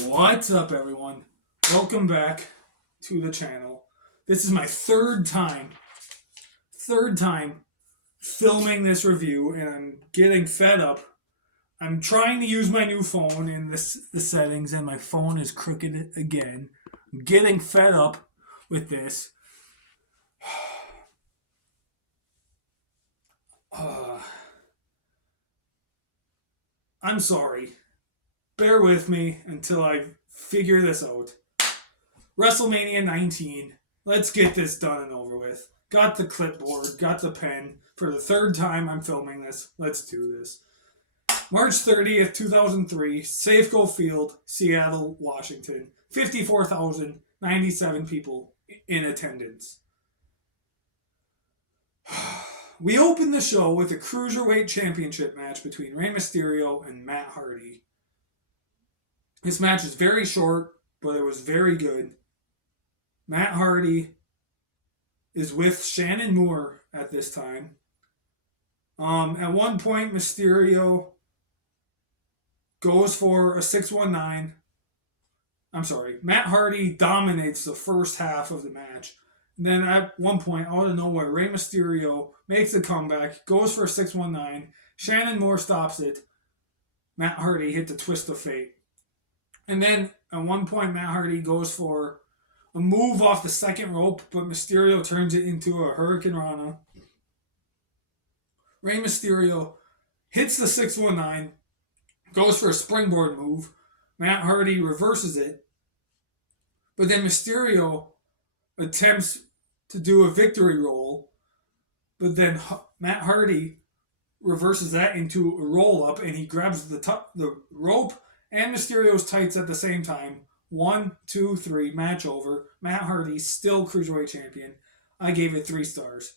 What's up, everyone? Welcome back to the channel. This is my third time filming this review, and I'm getting fed up. I'm trying to use my new phone in the settings, and my phone is crooked again. I'm getting fed up with this. I'm sorry. Bear with me until I figure this out. WrestleMania 19. Let's get this done and over with. Got the clipboard, got the pen. For the third time I'm filming this. Let's do this. March 30th, 2003, Safeco Field, Seattle, Washington. 54,097 people in attendance. We opened the show with a Cruiserweight Championship match between Rey Mysterio and Matt Hardy. This match is very short, but it was very good. Matt Hardy is with Shannon Moore at this time. At one point, Mysterio goes for a 619. I'm sorry. Matt Hardy dominates the first half of the match. And then at one point, out of nowhere, Rey Mysterio makes a comeback, goes for a 619. Shannon Moore stops it. Matt Hardy hit the twist of fate. And then at one point, Matt Hardy goes for a move off the second rope, but Mysterio turns it into a Hurricane Rana. Rey Mysterio hits the 619, goes for a springboard move. Matt Hardy reverses it, but then Mysterio attempts to do a victory roll, but then Matt Hardy reverses that into a roll up, and he grabs the rope and Mysterio's tights at the same time. 1, 2, 3, match over. Matt Hardy, still Cruiserweight Champion. I gave it 3 stars.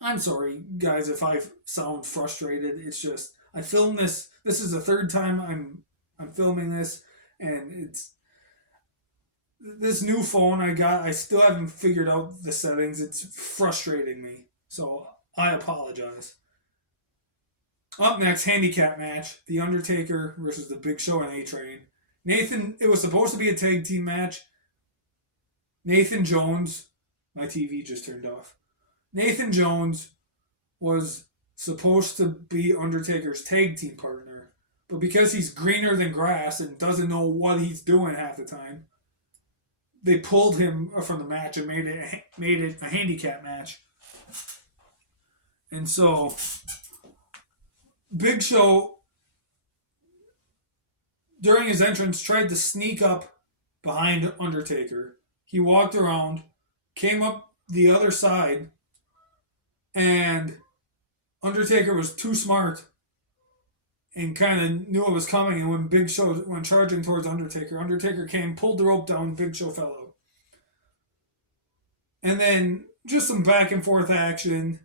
I'm sorry, guys, if I sound frustrated. It's just, I filmed this. This is the third time I'm filming this, and it's this new phone I got. I still haven't figured out the settings. It's frustrating me, so I apologize. Up next, handicap match: The Undertaker versus The Big Show and A-Train. It was supposed to be a tag team match. Nathan Jones, my TV just turned off. Nathan Jones was supposed to be Undertaker's tag team partner, but because he's greener than grass and doesn't know what he's doing half the time, they pulled him from the match and made it a handicap match. And so, Big Show, during his entrance, tried to sneak up behind Undertaker. He walked around, came up the other side, and Undertaker was too smart and kind of knew it was coming. And when Big Show went charging towards Undertaker, Undertaker came, pulled the rope down, Big Show fell out. And then just some back and forth action.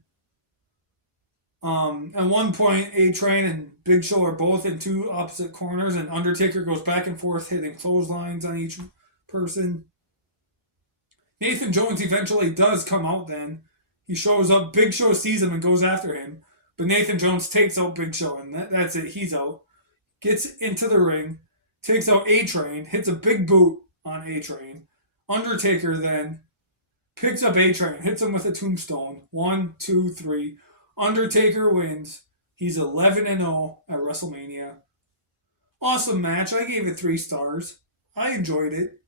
At one point, A-Train and Big Show are both in two opposite corners, and Undertaker goes back and forth, hitting clotheslines on each person. Nathan Jones eventually does come out then. He shows up, Big Show sees him and goes after him, but Nathan Jones takes out Big Show, and that's it. He's out. Gets into the ring, takes out A-Train, hits a big boot on A-Train. Undertaker then picks up A-Train, hits him with a tombstone. 1, 2, 3. Undertaker wins. He's 11-0 at WrestleMania. Awesome match. I gave it 3 stars. I enjoyed it.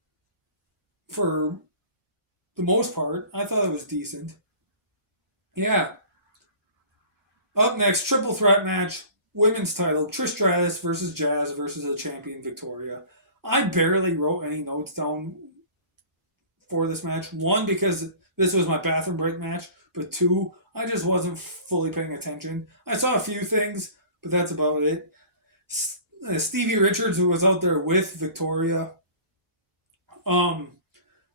For the most part, I thought it was decent. Yeah. Up next, triple threat match. Women's title. Trish Stratus versus Jazz versus the champion Victoria. I barely wrote any notes down for this match. 1, because this was my bathroom break match. But 2, I just wasn't fully paying attention. I saw a few things, but that's about it. Stevie Richards, who was out there with Victoria. At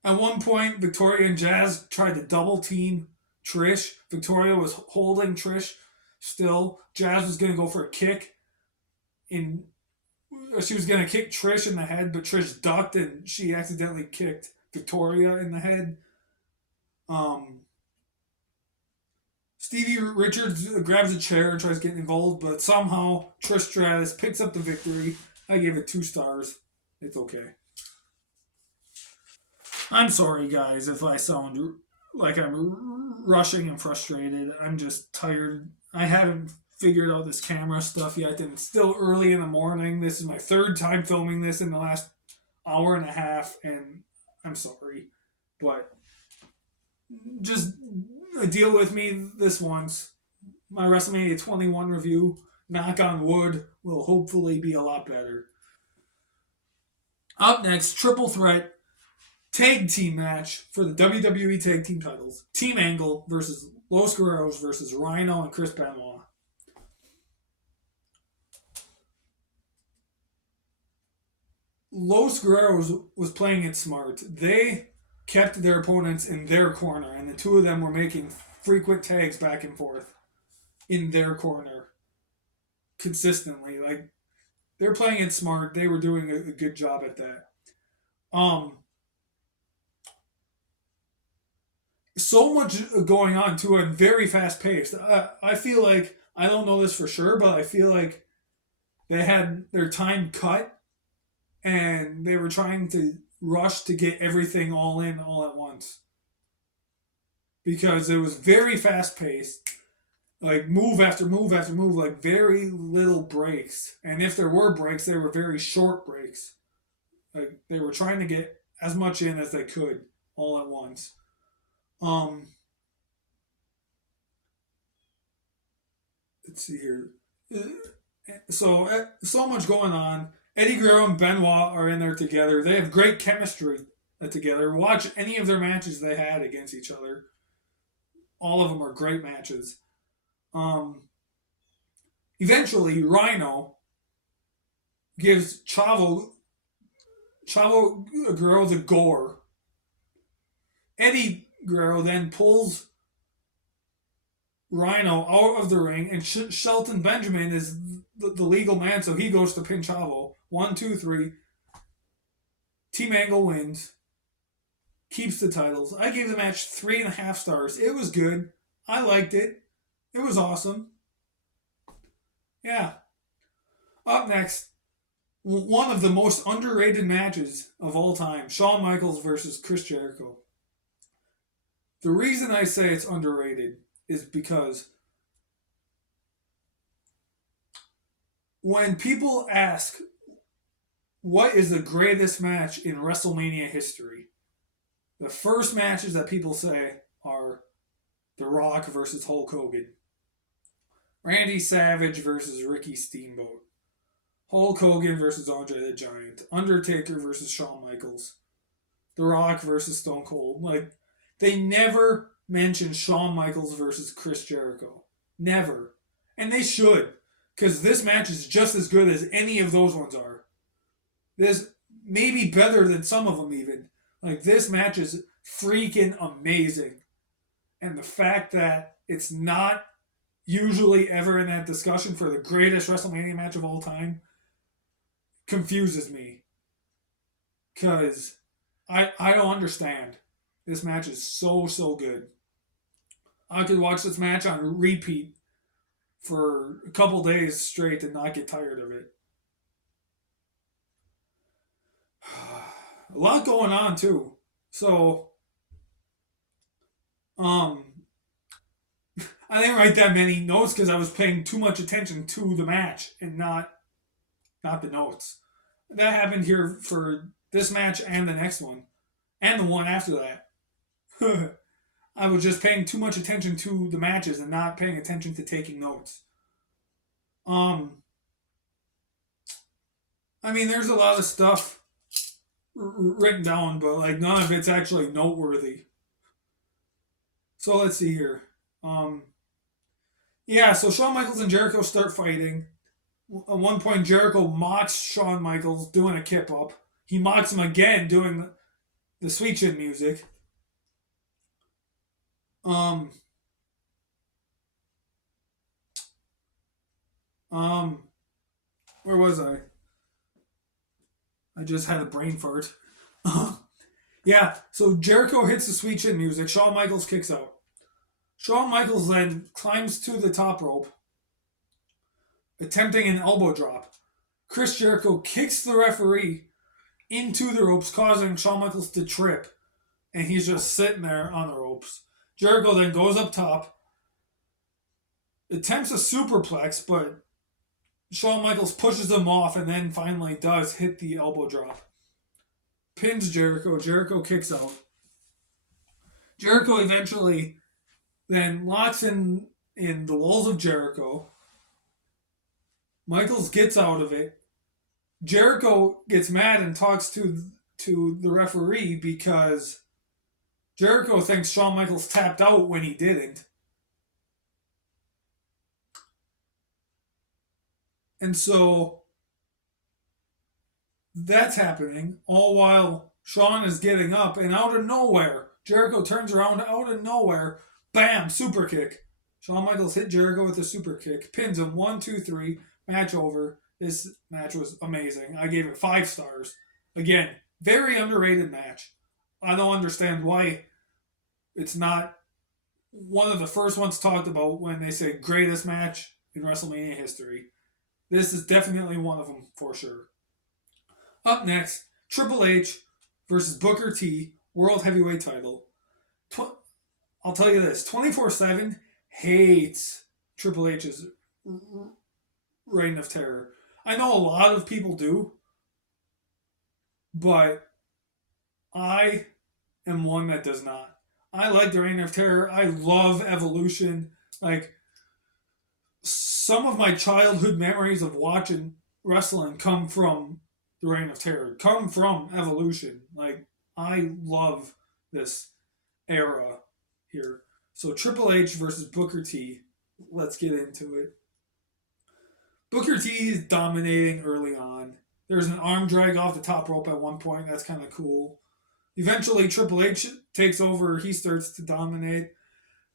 one point, Victoria and Jazz tried to double team Trish. Victoria was holding Trish still. Jazz was going to go for a kick. She was going to kick Trish in the head, but Trish ducked and she accidentally kicked Victoria in the head. Stevie Richards grabs a chair and tries getting involved, but somehow Trish Stratus picks up the victory. I gave it 2 stars. It's okay. I'm sorry, guys, if I sound like I'm rushing and frustrated. I'm just tired. I haven't figured out this camera stuff yet, and it's still early in the morning. This is my third time filming this in the last hour and a half, and I'm sorry. But just deal with me this once. My WrestleMania 21 review, knock on wood, will hopefully be a lot better. Up next, triple threat tag team match for the WWE tag team titles. Team Angle versus Los Guerreros versus Rhino and Chris Benoit. Los Guerreros was playing it smart. They kept their opponents in their corner, and the two of them were making frequent tags back and forth in their corner consistently. Like, they're playing it smart. They were doing a good job at that. So much going on too, and very fast paced. I feel like, I don't know this for sure, but I feel like they had their time cut, and they were trying to rush to get everything all in all at once because it was very fast paced, like move after move after move, like very little breaks. And if there were breaks, they were very short breaks. Like, they were trying to get as much in as they could all at once. Um, let's see here. So much going on. Eddie Guerrero and Benoit are in there together. They have great chemistry together. Watch any of their matches they had against each other. All of them are great matches. Eventually, Rhino gives Chavo Guerrero the gore. Eddie Guerrero then pulls Rhino out of the ring, and Shelton Benjamin is the legal man, so he goes to pin Chavo. 1, 2, 3. Team Angle wins. Keeps the titles. I gave the match 3.5 stars. It was good. I liked it. It was awesome. Yeah. Up next, one of the most underrated matches of all time. Shawn Michaels versus Chris Jericho. The reason I say it's underrated is because when people ask what is the greatest match in WrestleMania history, the first matches that people say are The Rock versus Hulk Hogan, Randy Savage versus Ricky Steamboat, Hulk Hogan versus Andre the Giant, Undertaker versus Shawn Michaels, The Rock versus Stone Cold. Like, they never mention Shawn Michaels versus Chris Jericho. Never. And they should, because this match is just as good as any of those ones are. This may be better than some of them even. Like, this match is freaking amazing. And the fact that it's not usually ever in that discussion for the greatest WrestleMania match of all time confuses me. Because I don't understand. This match is so good. I could watch this match on repeat for a couple days straight and not get tired of it. A lot going on too. So, I didn't write that many notes because I was paying too much attention to the match and not the notes. That happened here for this match and the next one, and the one after that. I was just paying too much attention to the matches and not paying attention to taking notes. I mean, there's a lot of stuff written down, but like none of it's actually noteworthy. So let's see here. Yeah, so Shawn Michaels and Jericho start fighting. At one point, Jericho mocks Shawn Michaels doing a kip up. He mocks him again doing the Sweet Chin music. Um, where was I? I just had a brain fart. Yeah, so Jericho hits the Sweet Chin music. Shawn Michaels kicks out. Shawn Michaels then climbs to the top rope, attempting an elbow drop. Chris Jericho kicks the referee into the ropes, causing Shawn Michaels to trip. And he's just sitting there on the ropes. Jericho then goes up top, attempts a superplex, but Shawn Michaels pushes him off and then finally does hit the elbow drop. Pins Jericho. Jericho kicks out. Jericho eventually then locks in the walls of Jericho. Michaels gets out of it. Jericho gets mad and talks to the referee because Jericho thinks Shawn Michaels tapped out when he didn't. And so that's happening, all while Shawn is getting up, and out of nowhere, Jericho turns around out of nowhere, bam, super kick. Shawn Michaels hit Jericho with a super kick, pins him 1, 2, 3, match over. This match was amazing. I gave it 5 stars. Again, very underrated match. I don't understand why it's not one of the first ones talked about when they say greatest match in WrestleMania history. This is definitely one of them for sure. Up next, Triple H versus Booker T, World Heavyweight title. I'll tell you this, 24/7 hates Triple H's reign of terror. I know a lot of people do, but I am one that does not. I like the Reign of Terror. I love Evolution. Like, some of my childhood memories of watching wrestling come from the Reign of Terror, come from Evolution. Like, I love this era here. So Triple H versus Booker T. Let's get into it. Booker T is dominating early on. There's an arm drag off the top rope at one point. That's kind of cool. Eventually, Triple H takes over. He starts to dominate.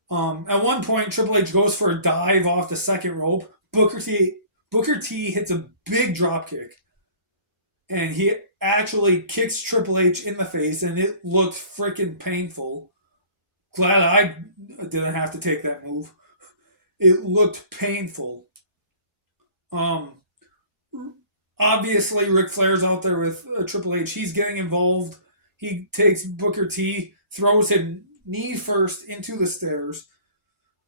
At one point, Triple H goes for a dive off the second rope. Booker T hits a big drop kick. And he actually kicks Triple H in the face, and it looked freaking painful. Glad I didn't have to take that move. It looked painful. Obviously, Ric Flair's out there with Triple H. He's getting involved. He takes Booker T, throws him knee first into the stairs.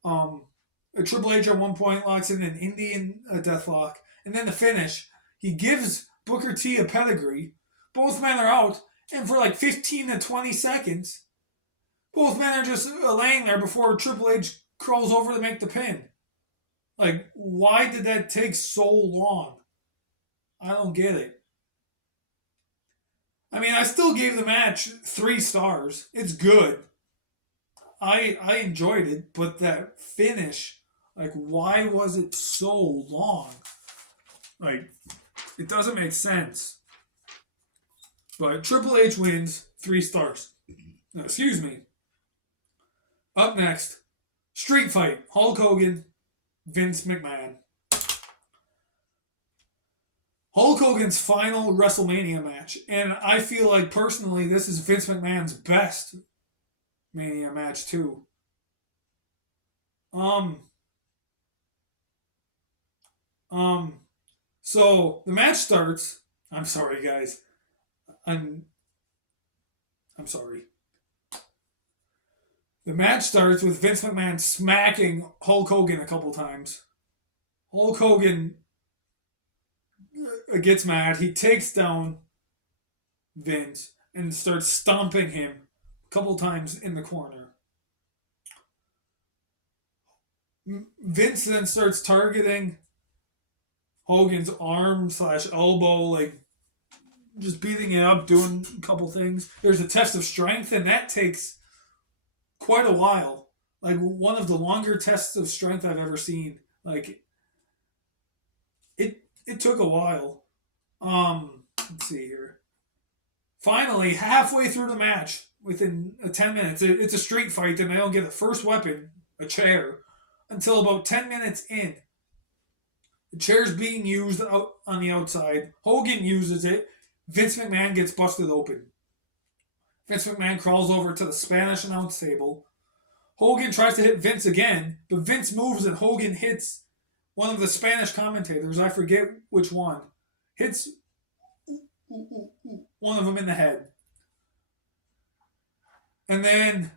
Triple H at one point locks in an Indian deathlock. And then the finish, he gives Booker T a pedigree. Both men are out. And for like 15 to 20 seconds, both men are just laying there before Triple H crawls over to make the pin. Like, why did that take so long? I don't get it. I mean, I still gave the match 3 stars. It's good. I enjoyed it, but that finish, like, why was it so long? Like, it doesn't make sense. But Triple H wins 3 stars. Excuse me. Up next, street fight. Hulk Hogan, Vince McMahon. Hulk Hogan's final WrestleMania match. And I feel like, personally, this is Vince McMahon's best Mania match, too. So, the match starts. I'm sorry, guys. I'm sorry. The match starts with Vince McMahon smacking Hulk Hogan a couple times. Hulk Hogan gets mad. He takes down Vince and starts stomping him a couple times in the corner. Vince then starts targeting Hogan's arm / elbow, like just beating it up, doing a couple things. There's a test of strength, and that takes quite a while. Like, one of the longer tests of strength I've ever seen. Like, it took a while. Let's see here. Finally, halfway through the match, within 10 minutes, it's a street fight, and they don't get the first weapon, a chair, until about 10 minutes in. The chair's being used out on the outside. Hogan uses it. Vince McMahon gets busted open. Vince McMahon crawls over to the Spanish announce table. Hogan tries to hit Vince again, but Vince moves and Hogan hits one of the Spanish commentators. I forget which one. Hits one of them in the head. And then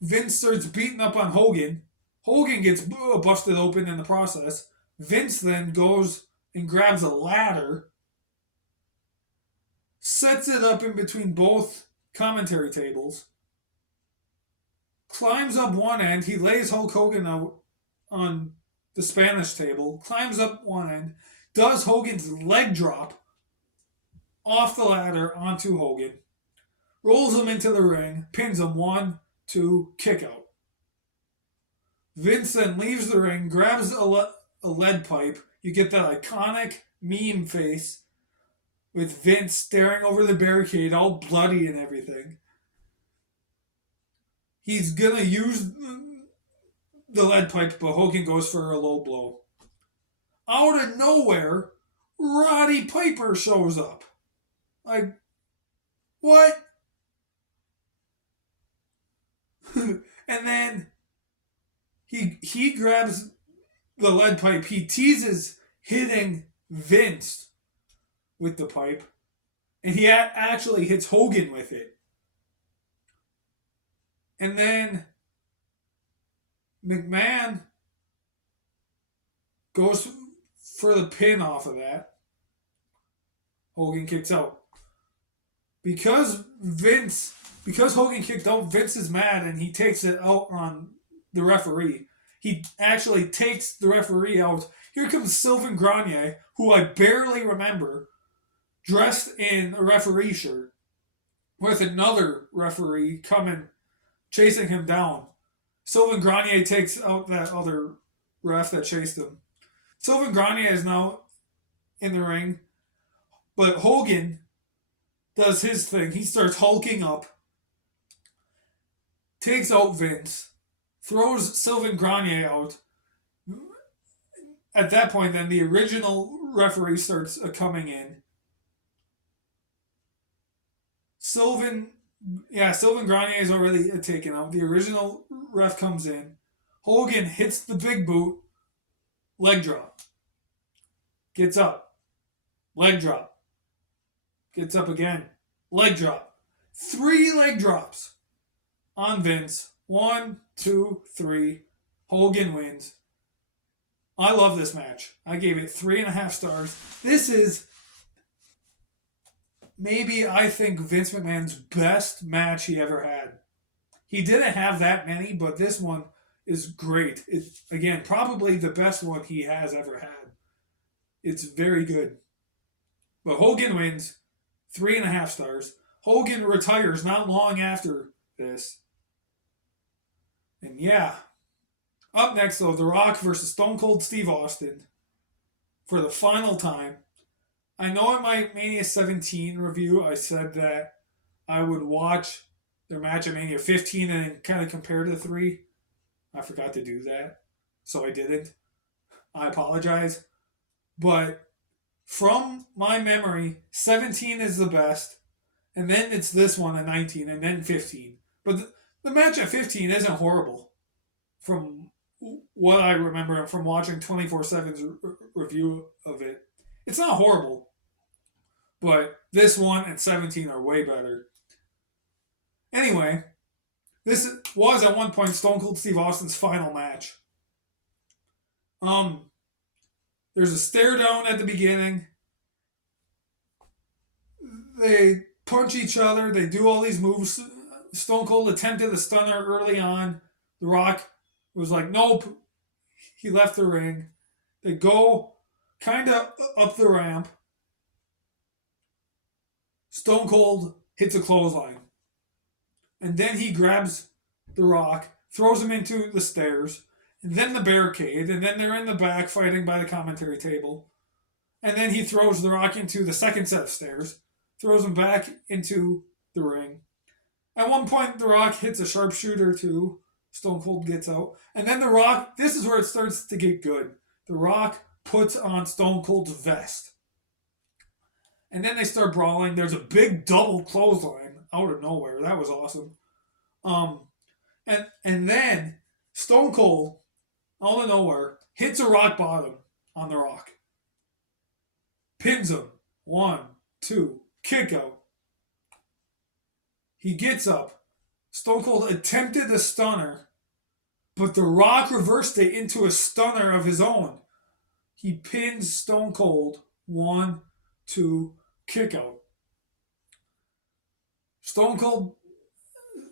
Vince starts beating up on Hogan. Hogan gets busted open in the process. Vince then goes and grabs a ladder, sets it up in between both commentary tables, climbs up one end. He lays Hulk Hogan out on the Spanish table, climbs up one end, does Hogan's leg drop off the ladder onto Hogan, rolls him into the ring, pins him 1, 2, kick out. Vince then leaves the ring, grabs a lead pipe. You get that iconic meme face with Vince staring over the barricade, all bloody and everything. He's gonna use the lead pipe, but Hogan goes for a low blow. Out of nowhere, Roddy Piper shows up. Like, what? And then he grabs the lead pipe. He teases hitting Vince with the pipe, and he actually hits Hogan with it. And then McMahon goes for the pin off of that. Hogan kicks out. Because Hogan kicked out, Vince is mad and he takes it out on the referee. He actually takes the referee out. Here comes Sylvain Grenier, who I barely remember, dressed in a referee shirt, with another referee coming, chasing him down. Sylvain Grenier takes out that other ref that chased him. Sylvain Grenier is now in the ring, but Hogan does his thing. He starts hulking up, takes out Vince, throws Sylvain Grenier out. At that point, then the original referee starts coming in. Sylvain Grenier is already taken out. The original ref comes in. Hogan hits the big boot, leg drop. Gets up, leg drop. Gets up again, leg drop. 3 leg drops on Vince. 1, 2, 3. Hogan wins. I love this match. I gave it 3.5 stars. This is maybe, I think, Vince McMahon's best match he ever had. He didn't have that many, but this one is great. It's, again, probably the best one he has ever had. It's very good. But Hogan wins, 3.5 stars. Hogan retires not long after this. And yeah. Up next, though, The Rock versus Stone Cold Steve Austin for the final time. I know in my Mania 17 review, I said that I would watch their match at Mania 15 and kind of compare the 3. I forgot to do that, so I didn't. I apologize. But from my memory, 17 is the best, and then it's this one at 19, and then 15. But the match at 15 isn't horrible from what I remember from watching 24/7's review of it. It's not horrible, but this one and 17 are way better. Anyway, this was at one point Stone Cold Steve Austin's final match. There's a stare down at the beginning. They punch each other. They do all these moves. Stone Cold attempted the stunner early on. The Rock was like, nope. He left the ring. They go kind of up the ramp. Stone Cold hits a clothesline. And then he grabs The Rock, throws him into the stairs, and then the barricade, and then they're in the back fighting by the commentary table. And then he throws The Rock into the second set of stairs, throws him back into the ring. At one point, The Rock hits a sharpshooter too. Stone Cold gets out. And then The Rock, this is where it starts to get good. The Rock puts on Stone Cold's vest. And then they start brawling. There's a big double clothesline out of nowhere. That was awesome. And then Stone Cold, out of nowhere, hits a rock bottom on The Rock. Pins him. 1, 2, kick out. He gets up. Stone Cold attempted the stunner, but The Rock reversed it into a stunner of his own. He pins Stone Cold. 1, 2, kick out. Stone Cold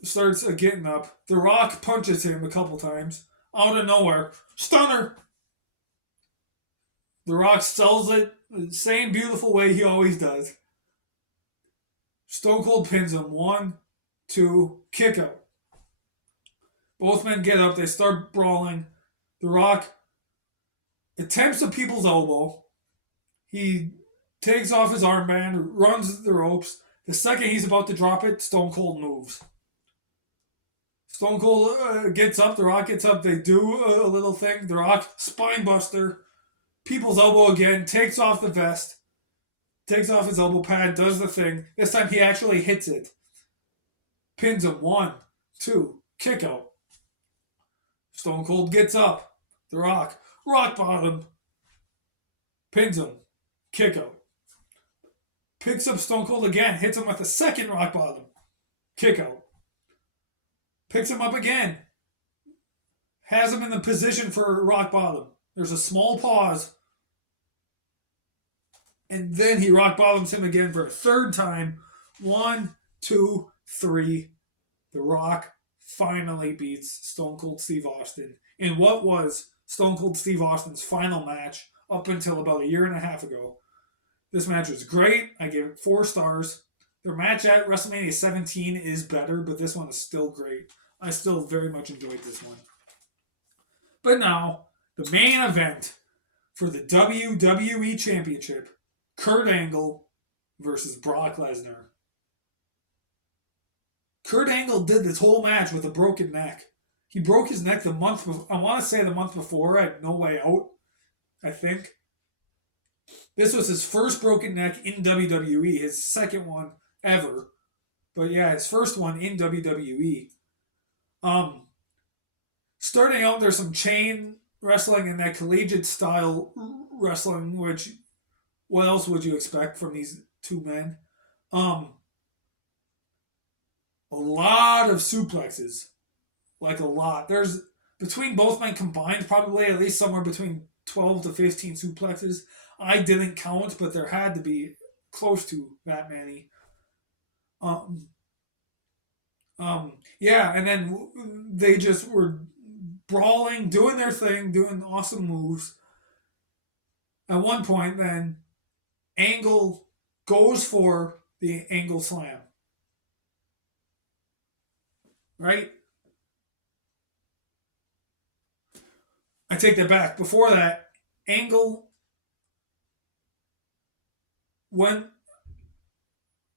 starts getting up. The Rock punches him a couple times. Out of nowhere. Stunner! The Rock sells it the same beautiful way he always does. Stone Cold pins him. 1, 2, kick out. Both men get up. They start brawling. The Rock attempts a people's elbow. He takes off his armband, runs the ropes. The second he's about to drop it, Stone Cold moves. Stone Cold gets up. The Rock gets up. They do a little thing. The Rock, spine buster. People's elbow again. Takes off the vest. Takes off his elbow pad. Does the thing. This time he actually hits it. Pins him. 1, 2, kick out. Stone Cold gets up. The Rock. Rock bottom. Pins him. Kick out. Picks up Stone Cold again. Hits him with a second rock bottom. Kick out. Picks him up again. Has him in the position for rock bottom. There's a small pause. And then he rock bottoms him again for a third time. 1, 2, 3. The Rock finally beats Stone Cold Steve Austin in what was Stone Cold Steve Austin's final match up until about a year and a half ago. This match was great. I gave it 4 stars. Their match at WrestleMania 17 is better, but this one is still great. I still very much enjoyed this one. But now, the main event for the WWE Championship, Kurt Angle versus Brock Lesnar. Kurt Angle did this whole match with a broken neck. He broke his neck the month before. I want to say the month before at No Way Out, I think. This was his first broken neck in WWE, his second one ever. But yeah, his first one in WWE. Starting out, there's some chain wrestling and that collegiate style wrestling, which what else would you expect from these two men? A lot of suplexes. Like a lot. There's, between both men combined, probably at least somewhere between 12 to 15 suplexes. I didn't count, but there had to be close to that many. Yeah, and then they just were brawling, doing their thing, doing awesome moves. At one point, then, Angle goes for the Angle Slam. Right? I take that back. Before that, Angle went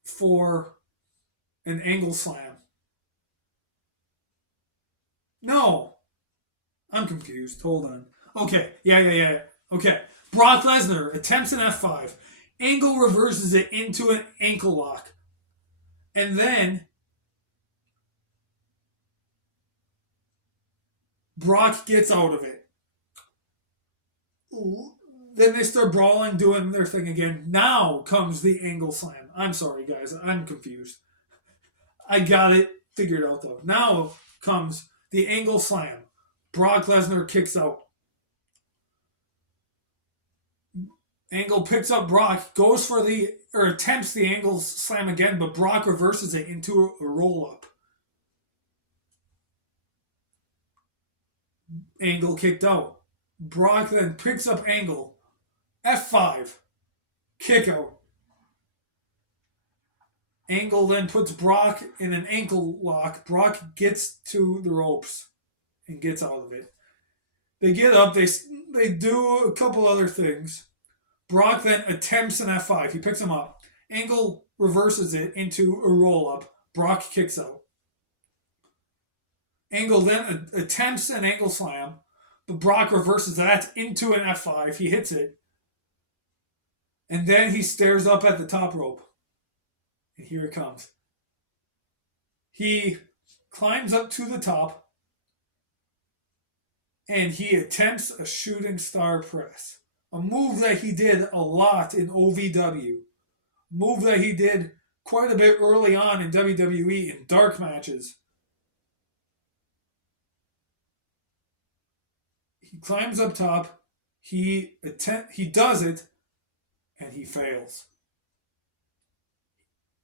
for an Angle Slam. No. I'm confused. Hold on. Okay. Yeah. Okay. Brock Lesnar attempts an F5. Angle reverses it into an ankle lock. And then Brock gets out of it. Then they start brawling, doing their thing again. Now comes the Angle Slam. I'm sorry, guys. I'm confused. I got it figured out, though. Now comes the Angle Slam. Brock Lesnar kicks out. Angle picks up Brock, goes for attempts the Angle Slam again, but Brock reverses it into a roll-up. Angle kicked out. Brock then picks up Angle. F5. Kick out. Angle then puts Brock in an ankle lock. Brock gets to the ropes and gets out of it. They get up. They do a couple other things. Brock then attempts an F5. He picks him up. Angle reverses it into a roll-up. Brock kicks out. Angle then attempts an Angle Slam, but Brock reverses that into an F5. He hits it. And then he stares up at the top rope. And here it comes. He climbs up to the top. And he attempts a shooting star press. A move that he did a lot in OVW. A move that he did quite a bit early on in WWE in dark matches. He climbs up top. He does it, and he fails.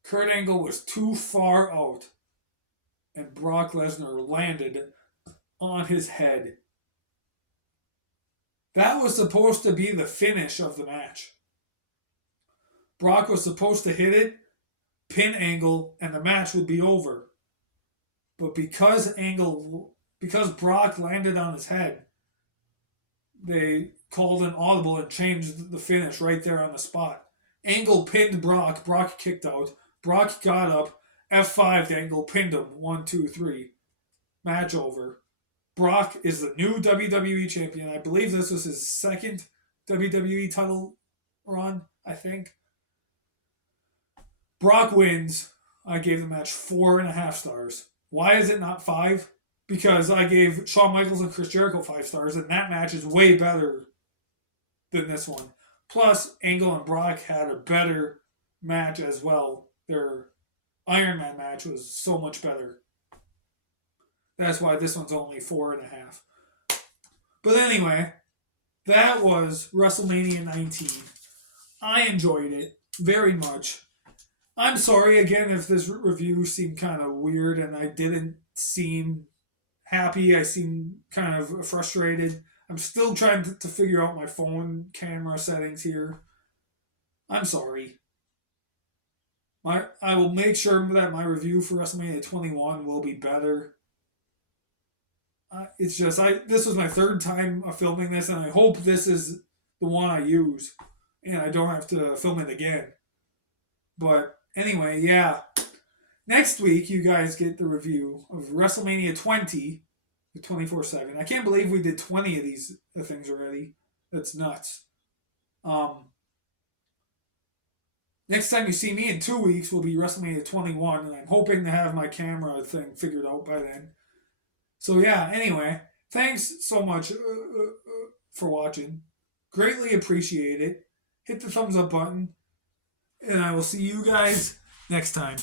Kurt Angle was too far out, and Brock Lesnar landed on his head. That was supposed to be the finish of the match. Brock was supposed to hit it, pin Angle, and the match would be over. But because Brock landed on his head, they called an audible and changed the finish right there on the spot. Angle pinned Brock. Brock kicked out. Brock got up. F5'd Angle, pinned him. 1, 2, 3. Match over. Brock is the new WWE champion. I believe this was his second WWE title run, I think. Brock wins. I gave the match 4.5 stars. Why is it not 5? Because I gave Shawn Michaels and Chris Jericho 5 stars, and that match is way better than this one. Plus, Angle and Brock had a better match as well. Their Iron Man match was so much better. That's why this one's only 4.5. But anyway, that was WrestleMania 19. I enjoyed it very much. I'm sorry again if this review seemed kind of weird and I didn't seem happy. I seemed kind of frustrated. I'm still trying to figure out my phone camera settings here. I'm sorry. I will make sure that my review for WrestleMania 21 will be better. It's just this was my third time filming this, and I hope this is the one I use, and I don't have to film it again. But anyway, yeah. Next week, you guys get the review of WrestleMania 20, 24/7. I can't believe we did 20 of these things already. That's nuts. Next time you see me in 2 weeks will be WrestleMania 21, and I'm hoping to have my camera thing figured out by then. So yeah, anyway, thanks so much for watching. Greatly appreciate it. Hit the thumbs up button, and I will see you guys next time.